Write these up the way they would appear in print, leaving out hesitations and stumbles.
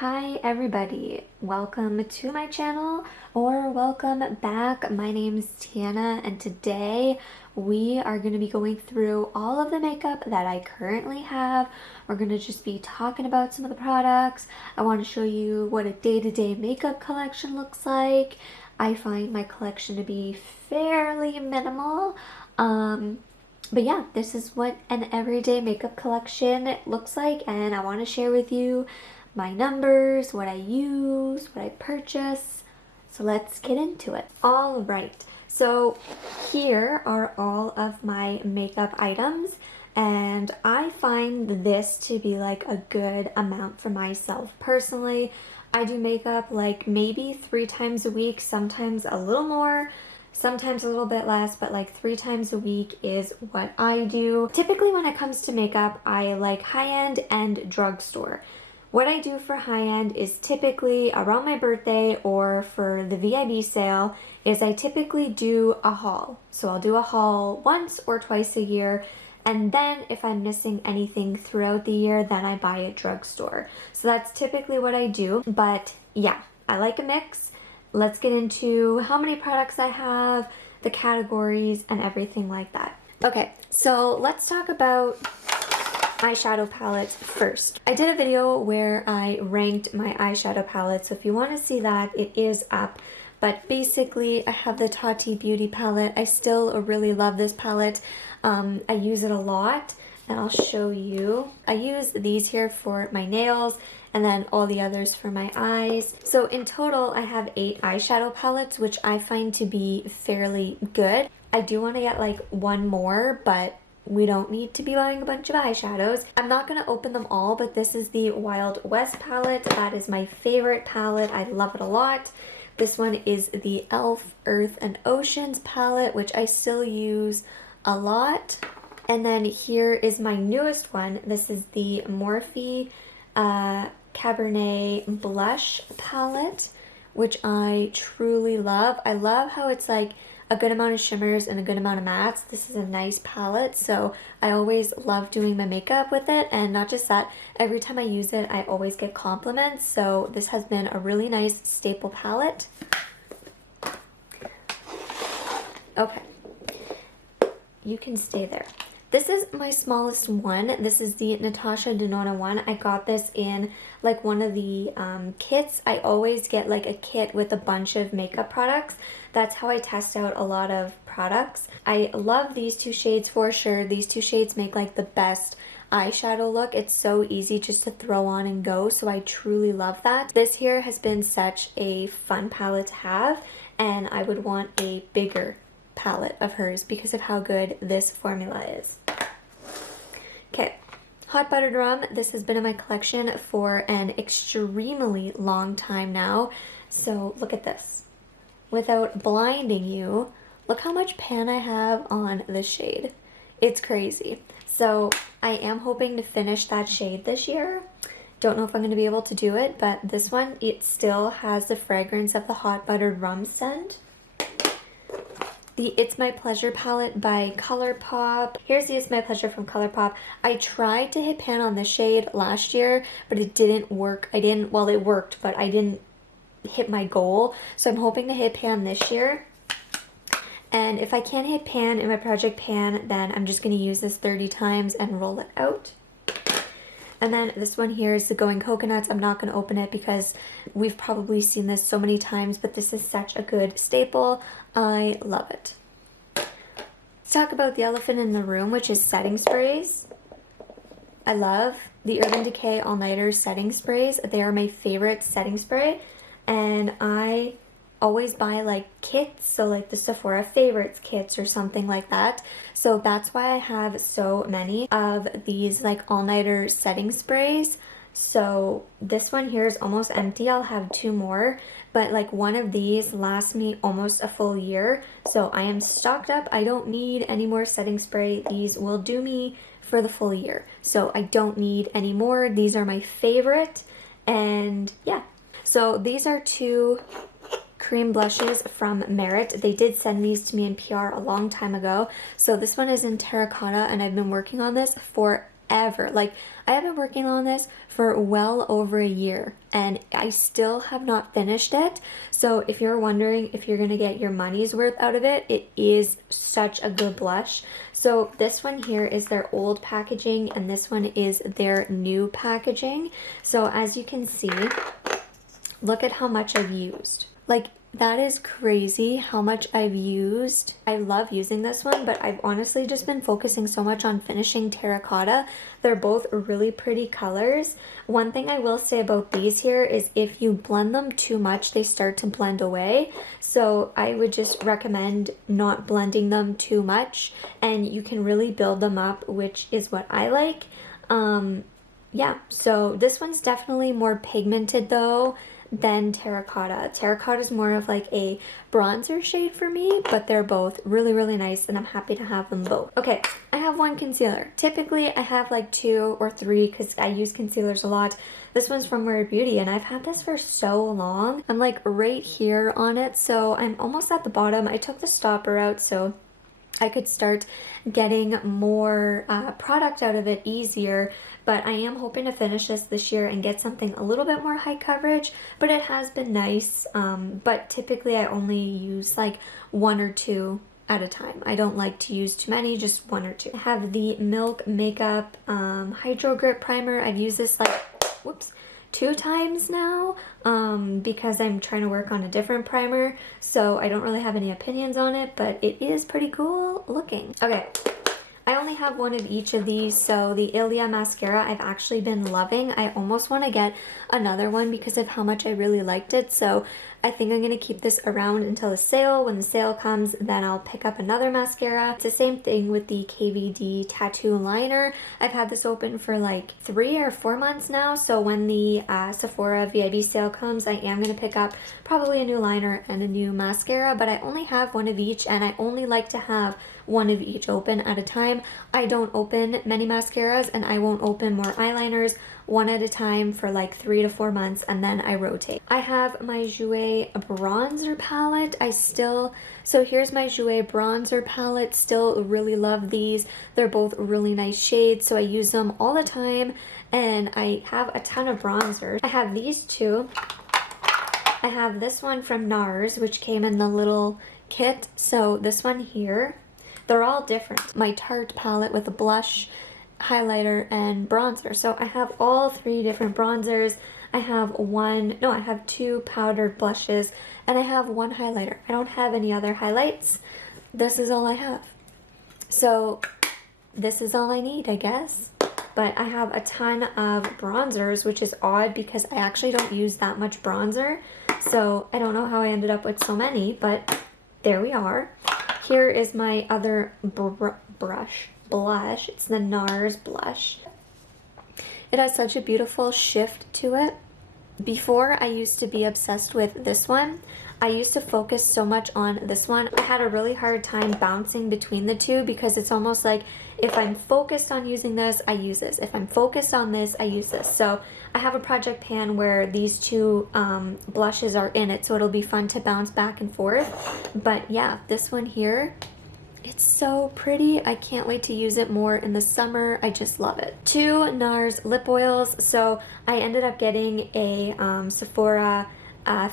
Hi everybody, welcome to my channel or welcome back. My name is Tiana and today we are going to be going through all of the makeup that I currently have. We're going to just be talking about some of the products. I want to show you what a day-to-day makeup collection looks like. I find my collection to be fairly minimal. But yeah, this is what an everyday makeup collection looks like, and I want to share with you my numbers, what I use, what I purchase. So let's get into it. All right, so here are all of my makeup items, and I find this to be like a good amount for myself personally. I do makeup like maybe 3 times a week, sometimes a little more, sometimes a little bit less, but like 3 times a week is what I do. Typically when it comes to makeup, I like high-end and drugstore. What I do for high-end is typically around my birthday or for the VIB sale is I typically do a haul. So I'll do a haul once or twice a year, and then if I'm missing anything throughout the year, then I buy at drugstore. So that's typically what I do, but yeah, I like a mix. Let's get into how many products I have, the categories, and everything like that. Okay, so let's talk about eyeshadow palettes first. I did a video where I ranked my eyeshadow palettes, so if you want to see that, it is up. But basically, I have the Tati Beauty palette. I still really love this palette. I use it a lot, and I'll show you. I use these here for my nails, and then all the others for my eyes. So in total, I have 8 eyeshadow palettes, which I find to be fairly good. I do want to get like one more, but we don't need to be buying a bunch of eyeshadows. I'm not going to open them all, but this is the Wild West palette. That is my favorite palette. I love it a lot. This one is the e.l.f. Earth and Oceans palette, which I still use a lot. And then here is my newest one. This is the Morphe Cabernet Blush palette, which I truly love. I love how it's like a good amount of shimmers and a good amount of mattes. This is a nice palette, so I always love doing my makeup with it, and not just that, every time I use it I always get compliments, so this has been a really nice staple palette. Okay, you can stay there. This is my smallest one. This is the Natasha Denona one. I got this in like one of the kits. I always get like a kit with a bunch of makeup products. That's how I test out a lot of products. I love these 2 shades for sure. These 2 shades make like the best eyeshadow look. It's so easy just to throw on and go, so I truly love that. This here has been such a fun palette to have, and I would want a bigger palette of hers because of how good this formula is. Okay, Hot Buttered Rum. This has been in my collection for an extremely long time now. So look at this. Without blinding you, look how much pan I have on this shade. It's crazy. So I am hoping to finish that shade this year. Don't know if I'm going to be able to do it, but this one, it still has the fragrance of the Hot Buttered Rum scent. The It's My Pleasure palette by ColourPop. Here's the It's My Pleasure from ColourPop. I tried to hit pan on this shade last year, but it didn't work. Well, it worked, but I didn't hit my goal. So I'm hoping to hit pan this year. And if I can't hit pan in my project pan, then I'm just going to use this 30 times and roll it out. And then this one here is the Going Coconuts. I'm not going to open it because we've probably seen this so many times, but this is such a good staple. I love it. Let's talk about the elephant in the room, which is setting sprays. I love the Urban Decay All Nighter setting sprays. They are my favorite setting spray, and I always buy like kits, so like the Sephora favorites kits or something like that. So that's why I have so many of these like all-nighter setting sprays. So this one here is almost empty. I'll have 2 more, but like one of these lasts me almost a full year. So I am stocked up. I don't need any more setting spray. These will do me for the full year. So I don't need any more. These are my favorite, and yeah. So these are 2 cream blushes from Merit. They did send these to me in PR a long time ago. So this one is in terracotta, and I've been working on this for forever. Like, I have been working on this for well over a year and I still have not finished it. So if you're wondering if you're gonna get your money's worth out of it, it is such a good blush. So this one here is their old packaging and this one is their new packaging. So as you can see, look at how much I've used. Like, that is crazy how much I've used. I love using this one, but I've honestly just been focusing so much on finishing terracotta. They're both really pretty colors. One thing I will say about these here is if you blend them too much, they start to blend away. So I would just recommend not blending them too much, and you can really build them up, which is what I like. Yeah, so this one's definitely more pigmented though than terracotta. Terracotta is more of like a bronzer shade for me, but they're both really, really nice and I'm happy to have them both. Okay, I have one concealer. Typically I have like 2 or 3 because I use concealers a lot. This one's from Rare Beauty and I've had this for so long. I'm like right here on it, so I'm almost at the bottom. I took the stopper out so I could start getting more product out of it easier, but I am hoping to finish this year and get something a little bit more high coverage, but it has been nice. But typically I only use like 1 or 2 at a time. I don't like to use too many, just 1 or 2. I have the Milk Makeup Hydro Grip Primer. I've used this like, whoops, 2 times now because I'm trying to work on a different primer, so I don't really have any opinions on it, but it is pretty cool looking. Okay, I only have one of each of these. So the Ilia mascara I've actually been loving. I almost want to get another one because of how much I really liked it, so I think I'm going to keep this around until the sale. When the sale comes, then I'll pick up another mascara. It's the same thing with the KVD tattoo liner. I've had this open for like 3 or 4 months now, so when the Sephora VIB sale comes, I am going to pick up probably a new liner and a new mascara, but I only have one of each and I only like to have one of each open at a time. I don't open many mascaras and I won't open more eyeliners, one at a time for like 3 to 4 months, and then I rotate. I have my Jouer bronzer palette. So here's my Jouer bronzer palette. Still really love these. They're both really nice shades, so I use them all the time, and I have a ton of bronzers. I have these 2. I have this one from NARS, which came in the little kit. So this one here, they're all different. My Tarte palette with a blush, highlighter, and bronzer. So I have all 3 different bronzers. I have 2 powdered blushes, and I have 1 highlighter. I don't have any other highlights. This is all I have. So this is all I need, I guess. But I have a ton of bronzers, which is odd because I actually don't use that much bronzer. So I don't know how I ended up with so many, but there we are. Here is my other blush. It's the NARS blush. It has such a beautiful shift to it. Before, I used to be obsessed with this one. I used to focus so much on this one. I had a really hard time bouncing between the two because it's almost like if I'm focused on using this, I use this. If I'm focused on this, I use this. So I have a project pan where these 2 blushes are in it, so it'll be fun to bounce back and forth. But yeah, this one here, it's so pretty. I can't wait to use it more in the summer. I just love it. 2 NARS lip oils. So I ended up getting a Sephora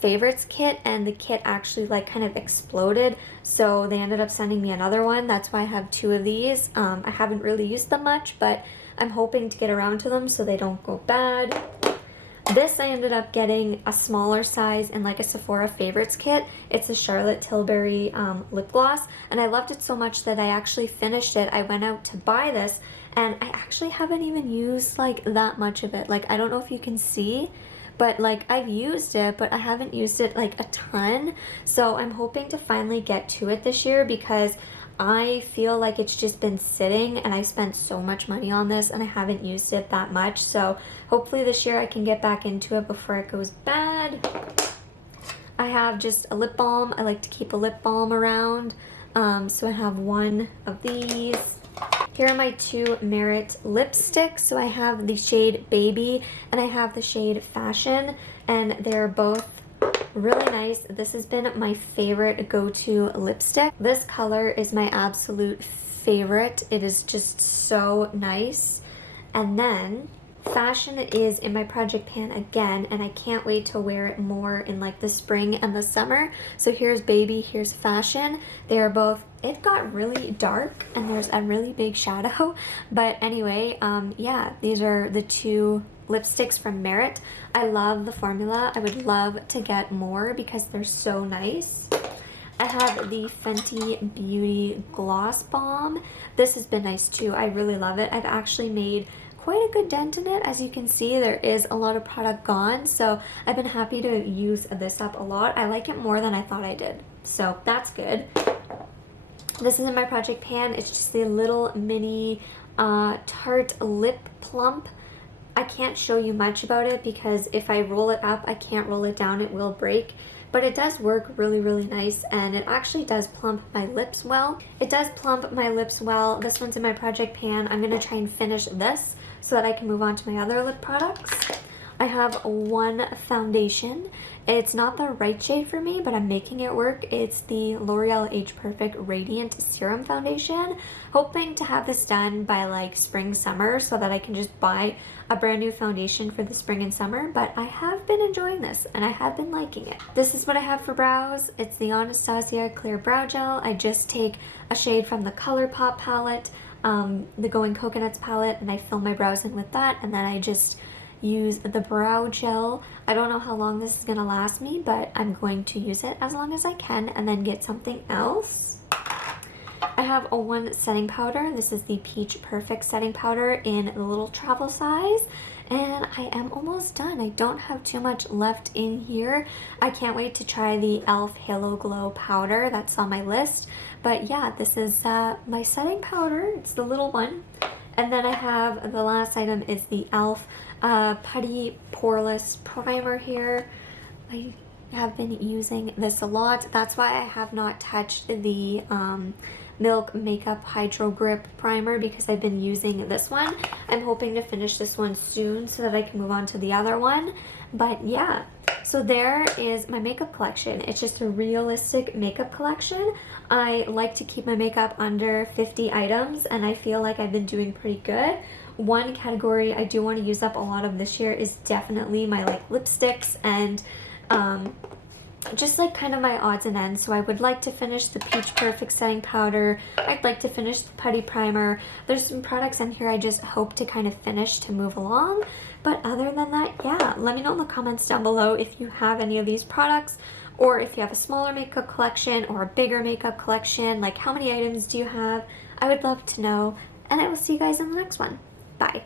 favorites kit, and the kit actually like kind of exploded, so they ended up sending me another one. That's why I have 2 of these. I haven't really used them much, but I'm hoping to get around to them so they don't go bad. This I ended up getting a smaller size in like a Sephora favorites kit. It's a Charlotte Tilbury lip gloss, and I loved it so much that I actually finished it. I went out to buy this and I actually haven't even used like that much of it. Like, I don't know if you can see, but like I've used it, but I haven't used it like a ton. So I'm hoping to finally get to it this year because I feel like it's just been sitting and I spent so much money on this and I haven't used it that much. So hopefully this year I can get back into it before it goes bad. I have just a lip balm. I like to keep a lip balm around. So I have 1 of these. Here are my 2 Merit lipsticks. So I have the shade Baby and I have the shade Fashion, and they're both really nice. This has been my favorite go-to lipstick. This color is my absolute favorite. It is just so nice, And then Fashion is in my project pan again, and I can't wait to wear it more in like the spring and the summer. So here's Baby, here's Fashion. They are both, it got really dark and there's a really big shadow. But anyway, yeah, these are the two lipsticks from Merit. I love the formula. I would love to get more because they're so nice. I have the Fenty Beauty Gloss Bomb. This has been nice too. I really love it. I've actually made quite a good dent in it. As you can see, there is a lot of product gone, so I've been happy to use this up a lot. I like it more than I thought I did, so that's good. This is in my project pan. It's just a little mini Tarte Lip Plump. I can't show you much about it because if I roll it up, I can't roll it down, it will break. But it does work really, really nice, and it actually does plump my lips well. It does plump my lips well. This one's in my project pan. I'm gonna try and finish this so that I can move on to my other lip products. I have one foundation. It's not the right shade for me, but I'm making it work. It's the L'Oreal Age Perfect Radiant Serum Foundation. Hoping to have this done by like spring, summer so that I can just buy a brand new foundation for the spring and summer, but I have been enjoying this and I have been liking it. This is what I have for brows. It's the Anastasia Clear Brow Gel. I just take a shade from the ColourPop palette, the Going Coconuts palette, and I fill my brows in with that, and then I just use the brow gel. I don't know how long this is gonna last me, but I'm going to use it as long as I can and then get something else. I have a one setting powder. This is the Peach Perfect setting powder in the little travel size, and I am almost done. I don't have too much left in here. I can't wait to try the e.l.f. Halo Glow powder that's on my list. But yeah, this is my setting powder. It's the little one. And then I have, the last item is the e.l.f. Putty Poreless Primer here. I have been using this a lot. That's why I have not touched the Milk Makeup Hydro Grip Primer, because I've been using this one. I'm hoping to finish this one soon so that I can move on to the other one. But yeah, so there is my makeup collection. It's just a realistic makeup collection. I like to keep my makeup under 50 items, and I feel like I've been doing pretty good. One category I do want to use up a lot of this year is definitely my like lipsticks and just like kind of my odds and ends. So I would like to finish the Peach Perfect setting powder. I'd like to finish the putty primer. There's some products in here I just hope to kind of finish to move along. But other than that, yeah, let me know in the comments down below if you have any of these products, or if you have a smaller makeup collection or a bigger makeup collection. Like, how many items do you have? I would love to know, and I will see you guys in the next one. Bye.